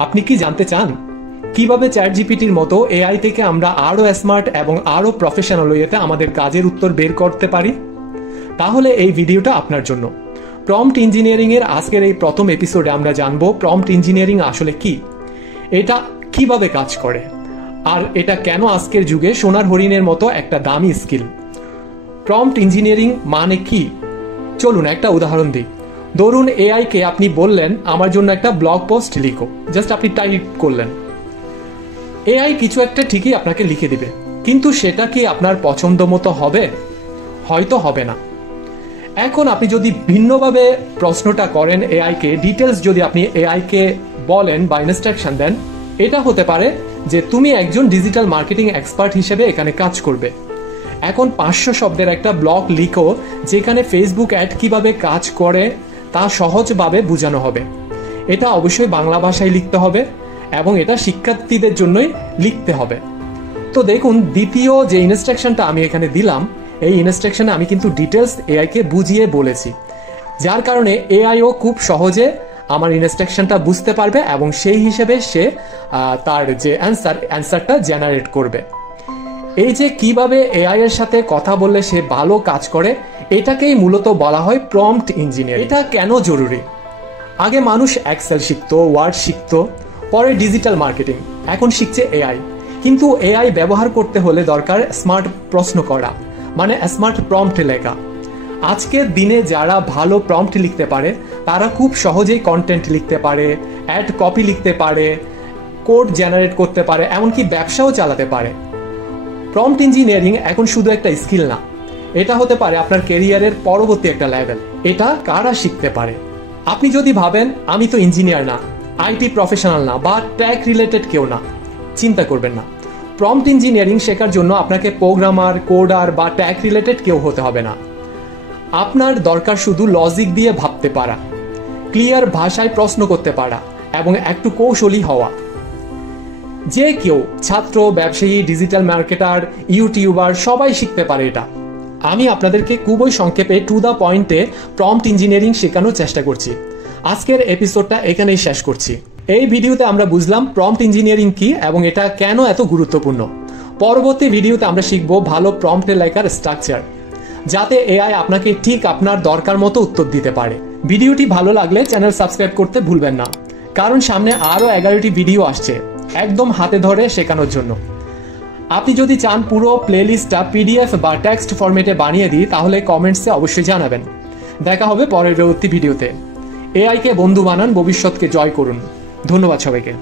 আপনি কি জানতে চান কিভাবে চ্যাটজিপিটির মতো এআই থেকে আমরা আরো স্মার্ট এবং আরো প্রফেশনাল ওয়েতে আমাদের কাজের উত্তর বের করতে পারি? তাহলে এই ভিডিওটা আপনার জন্য। প্রম্পট ইঞ্জিনিয়ারিং এর আজকের এই প্রথম এপিসোডে আমরা জানবো প্রম্পট ইঞ্জিনিয়ারিং আসলে কি, এটা কিভাবে কাজ করে, আর এটা কেন আজকের যুগে সোনার হরিণের মতো একটা দামি স্কিল। প্রম্পট ইঞ্জিনিয়ারিং মানে কি? চলুন একটা উদাহরণ দিই। ধরুন এআই কে আপনি বললেন আমার জন্য একটা ব্লগ পোস্ট লিখো, জাস্ট আপনি টাইপ করলেন। এআই কিছু একটা ঠিকই আপনাকে লিখে দিবে, কিন্তু সেটা কি আপনার পছন্দ মতো হবে? হয়তো হবে না। এখন আপনি যদি ভিন্নভাবে প্রশ্নটা করেন এআই কে, ডিটেলস যদি আপনি এআই কে বলেন বা ইনস্ট্রাকশন দেন, এটা হতে পারে যে তুমি একজন ডিজিটাল মার্কেটিং এক্সপার্ট হিসেবে এখানে কাজ করবে। এখন 500 শব্দের একটা ব্লগ লিখো যেখানে ফেসবুক অ্যাড কিভাবে কাজ করে তা সহজভাবে বোঝানো হবে। এটা অবশ্যই বাংলা ভাষায় লিখতে হবে এবং এটা শিক্ষার্থীদের জন্যই লিখতে হবে। তো দেখুন, দ্বিতীয় যে ইনস্ট্রাকশনটা আমি এখানে দিলাম, এই ইনস্ট্রাকশনে আমি কিন্তু ডিটেলস এআই কে বুঝিয়ে বলেছি, যার কারণে এআইও খুব সহজে আমার ইনস্ট্রাকশনটা বুঝতে পারবে এবং সেই হিসেবে সে তার যে অ্যান্সারটা জেনারেট করবে। এই যে কিভাবে এআই এর সাথে কথা বললে সে ভালো কাজ করে, এটাকেই মূলত বলা হয় প্রম্পট ইঞ্জিনিয়ার। এটা কেন জরুরি? আগে মানুষ এক্সেল শিখতো, ওয়ার্ড শিখতো, পরে ডিজিটাল মার্কেটিং, এখন শিখছে এআই। কিন্তু এআই ব্যবহার করতে হলে দরকার স্মার্ট প্রশ্ন করা, মানে স্মার্ট প্রম্পট লেখা। আজকের দিনে যারা ভালো প্রম্পট লিখতে পারে তারা খুব সহজেই কন্টেন্ট লিখতে পারে, অ্যাড কপি লিখতে পারে, কোড জেনারেট করতে পারে, এমনকি ব্যবসাও চালাতে পারে। প্রম্পট ইঞ্জিনিয়ারিং এখন শুধু একটা স্কিল না, এটা হতে পারে আপনার ক্যারিয়ারের পরবর্তী একটা লেভেল। এটা কারা শিখতে পারে? আপনি যদি ভাবেন আমি তো ইঞ্জিনিয়ার না, আইটি প্রফেশনাল না, বা টেক রিলেটেড কেউ না, চিন্তা করবেন না। প্রম্পট ইঞ্জিনিয়ারিং শেখার জন্য আপনাকে প্রোগ্রামার, কোডার বা টেক রিলেটেড কেউ হতে হবে না। আপনার দরকার শুধু লজিক দিয়ে ভাবতে পারা, ক্লিয়ার ভাষায় প্রশ্ন করতে পারা এবং একটু কৌশলী হওয়া। যে কেউ, ছাত্র, ব্যবসায়ী, ডিজিটাল মার্কেটার, ইউটিউবার, সবাই শিখতে পারে এটা। আমি আপনাদেরকে খুবই সংক্ষেপে টু দ্য পয়েন্টে প্রম্পট ইঞ্জিনিয়ারিং শেখানোর চেষ্টা করছি। আজকের এপিসোডটা এখানেই শেষ করছি। এই ভিডিওতে আমরা বুঝলাম প্রম্পট ইঞ্জিনিয়ারিং কি এবং এটা কেন এত গুরুত্বপূর্ণ। পরবর্তী ভিডিওতে আমরা শিখব ভালো প্রম্পটে লেখার স্ট্রাকচার, যাতে এআই আপনাকে ঠিক আপনার দরকার মতো উত্তর দিতে পারে। ভিডিওটি ভালো লাগলে চ্যানেল সাবস্ক্রাইব করতে ভুলবেন না, কারণ সামনে আরো 11টি ভিডিও আসছে একদম হাতে ধরে শেখানোর জন্য। আপনি যদি চান পুরো প্লেলিস্টটা পিডিএফ বা টেক্সট ফরম্যাটে বানিয়ে দিই, তাহলে কমেন্টসে অবশ্যই জানাবেন। দেখা হবে পরবর্তী ভিডিওতে। এআই কে বন্ধু বানান, ভবিষ্যৎকে জয় করুন। ধন্যবাদ সবাইকে।